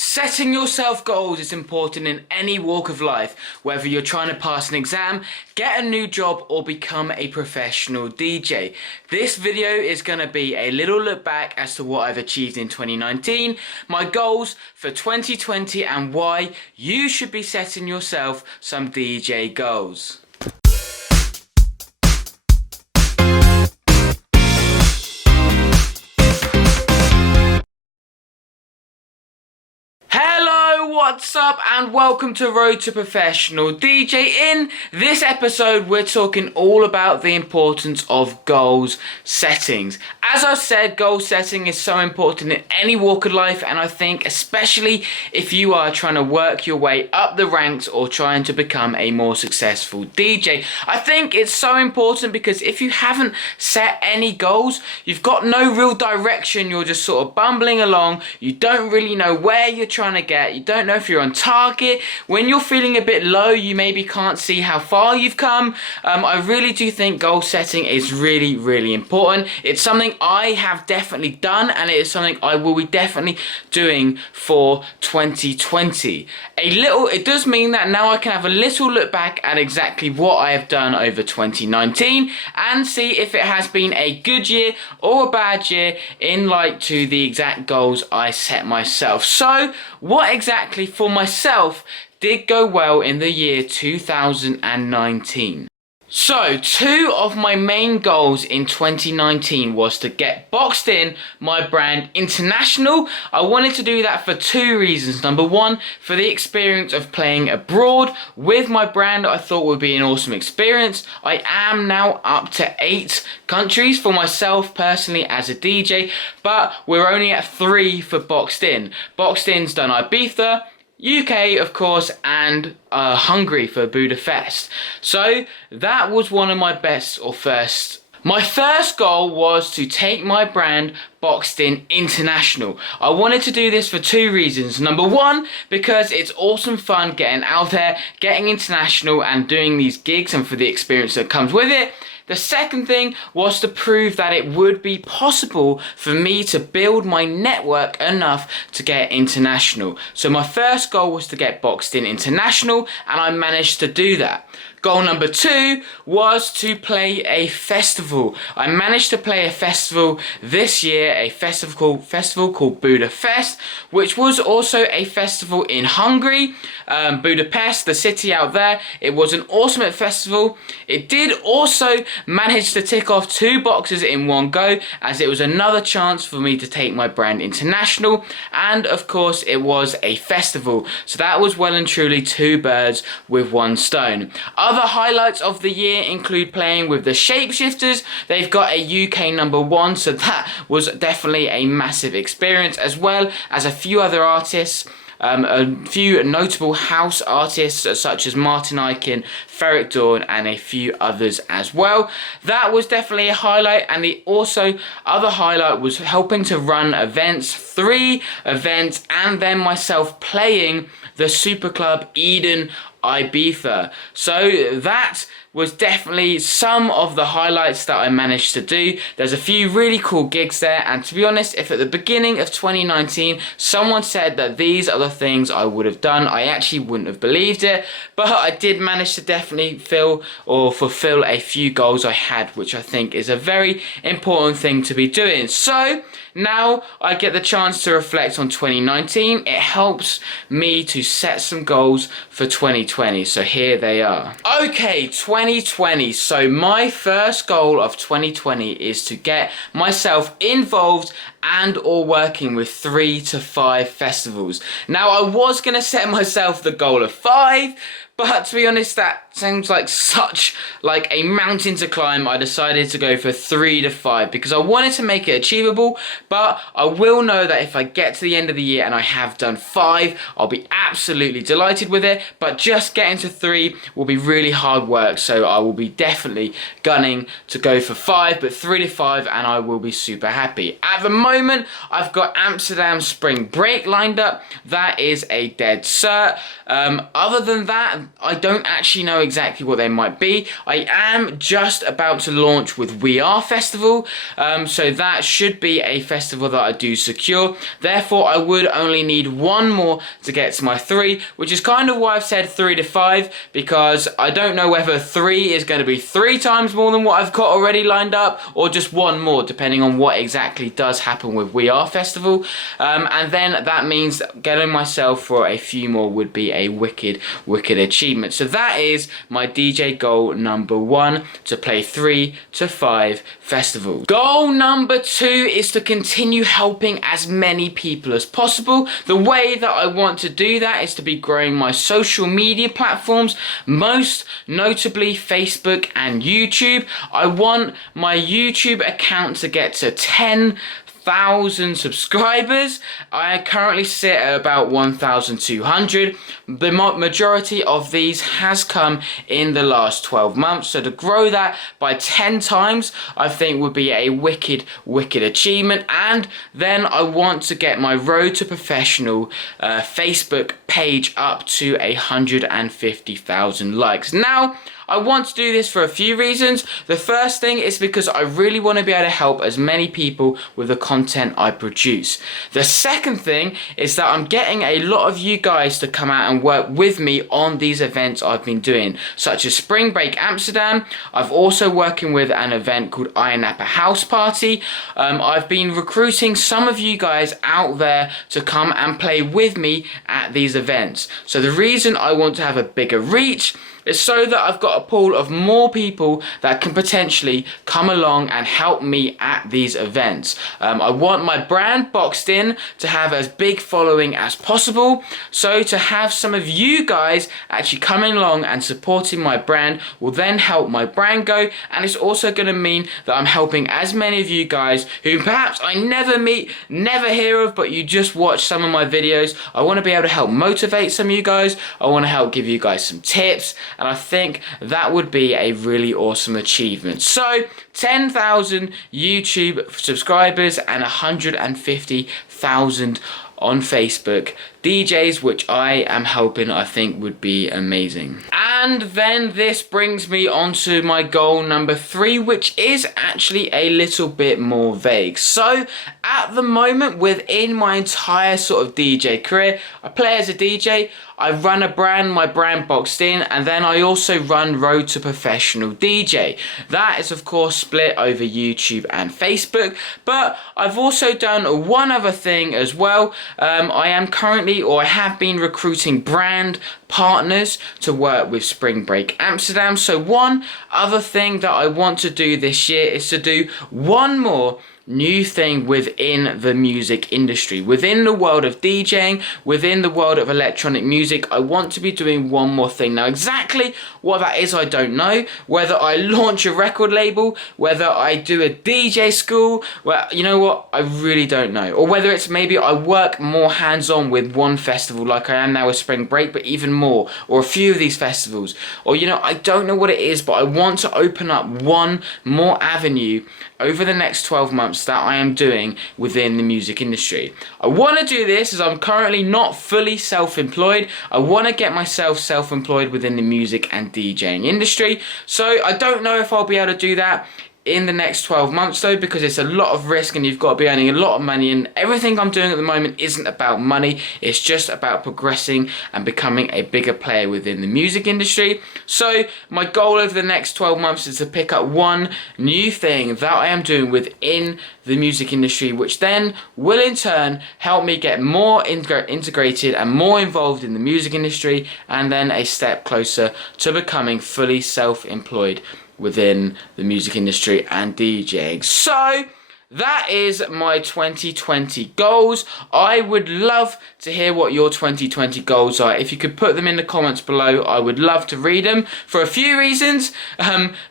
Setting yourself goals is important in any walk of life, whether you're trying to pass an exam, get a new job or become a professional DJ. This video is going to be a little look back as to what I've achieved in 2019, my goals for 2020 and why you should be setting yourself some DJ goals. What's up and welcome to Road to Professional DJ. In this episode we're talking all about the importance of goals settings. As I've said, goal setting is so important in any walk of life, and I think especially if you are trying to work your way up the ranks or trying to become a more successful DJ. I think it's so important because if you haven't set any goals, you've got no real direction, you're just sort of bumbling along, you don't really know where you're trying to get, you don't know if you're on target. When you're feeling a bit low, you maybe can't see how far you've come. I really do think goal setting is really important. It's something I have definitely done, and it is something I will be definitely doing for 2020. It does mean that now I can have a little look back at exactly what I have done over 2019 and see if it has been a good year or a bad year in light to the exact goals I set myself. So what exactly for myself did go well in the year 2019? So, two of my main goals in 2019 was to get Boxed In my brand international. I wanted to do that for two reasons. Number one, for the experience of playing abroad with my brand, I thought would be an awesome experience. I am now up to 8 countries for myself personally as a DJ, but we're only at 3 for Boxed In. Boxed In's done Ibiza, UK of course, and Hungary for Budapest. So that was one of my first. My first goal was to take my brand Boxed In international. I wanted to do this for two reasons. Number one, because it's awesome fun getting out there, getting international and doing these gigs, and for the experience that comes with it. The second thing was to prove that it would be possible for me to build my network enough to get international. So my first goal was to get Boxed In international, and I managed to do that. Goal number two was to play a festival. I managed to play a festival this year, a festival called Budapest, which was also a festival in Hungary. Budapest, the city out there, it was an awesome festival. It did also manage to tick off 2 boxes in one go, as it was another chance for me to take my brand international, and of course it was a festival. So that was well and truly 2 birds with 1 stone. Other highlights of the year include playing with the Shapeshifters. They've got a UK #1, so that was definitely a massive experience, as well as a few other artists. A few notable house artists such as Martin Ikin, Ferric Dawn and a few others as well. That was definitely a highlight, and the also other highlight was helping to run events, 3 events, and then myself playing the Super Club Eden Ibiza. So that was definitely some of the highlights that I managed to do. There's a few really cool gigs there, and to be honest, if at the beginning of 2019 someone said that these are the things I would have done, I actually wouldn't have believed it, but I did manage to definitely fulfill a few goals I had, which I think is a very important thing to be doing. So now I get the chance to reflect on 2019. It helps me to set some goals for 2020. So here they are. Okay, 2020. So my first goal of 2020 is to get myself involved and or working with 3 to 5 festivals. Now I was going to set myself the goal of 5, but to be honest, that sounds like such a mountain to climb. I decided to go for 3 to 5 because I wanted to make it achievable, but I will know that if I get to the end of the year and I have done 5, I'll be absolutely delighted with it, but just getting to 3 will be really hard work, so I will be definitely gunning to go for 5, but 3 to 5 and I will be super happy. At the moment, I've got Amsterdam Spring Break lined up. That is a dead cert. Other than that, I don't actually know exactly what they might be. I am just about to launch with We Are Festival, so that should be a festival that I do secure. Therefore, I would only need one more to get to my 3, which is kind of why I've said 3 to 5, because I don't know whether 3 is going to be 3 times more than what I've got already lined up, or just one more, depending on what exactly does happen with We Are Festival. And then that means getting myself for a few more would be a wicked achievement. So that is my DJ goal number 1, to play 3 to 5 festivals. Goal number 2 is to continue helping as many people as possible. The way that I want to do that is to be growing my social media platforms, most notably Facebook and YouTube. I want my YouTube account to get to 10,000 subscribers. I currently sit at about 1,200. The majority of these has come in the last 12 months, so to grow that by 10 times I think would be a wicked achievement. And then I want to get my Road to Professional Facebook page up to 150,000 likes. Now, I want to do this for a few reasons. The first thing is because I really want to be able to help as many people with the content I produce. The second thing is that I'm getting a lot of you guys to come out and work with me on these events I've been doing, such as Spring Break Amsterdam. I've also working with an event called Iron Napa House Party. I've been recruiting some of you guys out there to come and play with me at these events. So the reason I want to have a bigger reach is so that I've got a pool of more people that can potentially come along and help me at these events. I want my brand Boxed In to have as big following as possible, so to have some of you guys actually coming along and supporting my brand will then help my brand go, and it's also going to mean that I'm helping as many of you guys who perhaps I never meet, never hear of, but you just watch some of my videos. I want to be able to help motivate some of you guys. I want to help give you guys some tips, and I think that would be a really awesome achievement. So 10,000 YouTube subscribers and 150,000 on Facebook DJs, which I am hoping, I think would be amazing. And then this brings me on to my goal number 3, which is actually a little bit more vague. So at the moment, within my entire sort of DJ career, I play as a DJ, I run a brand, my brand Boxed In, and then I also run Road to Professional DJ. That is of course split over YouTube and Facebook, but I've also done one other thing as well. I am currently, or I have been, recruiting brand partners to work with Spring Break Amsterdam. So one other thing that I want to do this year is to do one more new thing within the music industry, within the world of DJing, within the world of electronic music. I want to be doing one more thing. Now exactly what that is I don't know. Whether I launch a record label, whether I do a DJ school, well, you know what, I really don't know. Or whether it's maybe I work more hands-on with one festival like I am now with Spring Break, but even more, or a few of these festivals. Or you know, I don't know what it is, but I want to open up one more avenue over the next 12 months that I am doing within the music industry. I want to do this as I'm currently not fully self-employed. I want to get myself self-employed within the music and DJing industry. So I don't know if I'll be able to do that in the next 12 months though, because it's a lot of risk and you've got to be earning a lot of money, and everything I'm doing at the moment isn't about money. It's just about progressing and becoming a bigger player within the music industry. So my goal over the next 12 months is to pick up one new thing that I am doing within the music industry, which then will in turn help me get more integrated and more involved in the music industry, and then a step closer to becoming fully self-employed within the music industry and DJing. So that is my 2020 goals. I would love to hear what your 2020 goals are. If you could put them in the comments below, I would love to read them for a few reasons.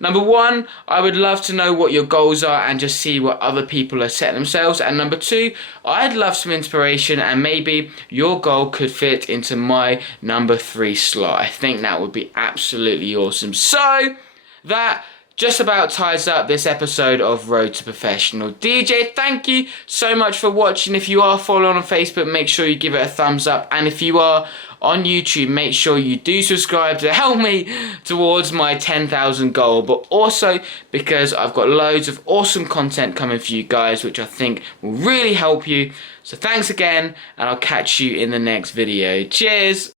Number one, I would love to know what your goals are and just see what other people are setting themselves. And number two, I'd love some inspiration, and maybe your goal could fit into my number 3 slot. I think that would be absolutely awesome. So that just about ties up this episode of Road to Professional DJ. Thank you so much for watching. If you are following on Facebook, make sure you give it a thumbs up. And if you are on YouTube, make sure you do subscribe to help me towards my 10,000 goal, but also because I've got loads of awesome content coming for you guys, which I think will really help you. So thanks again, and I'll catch you in the next video. Cheers!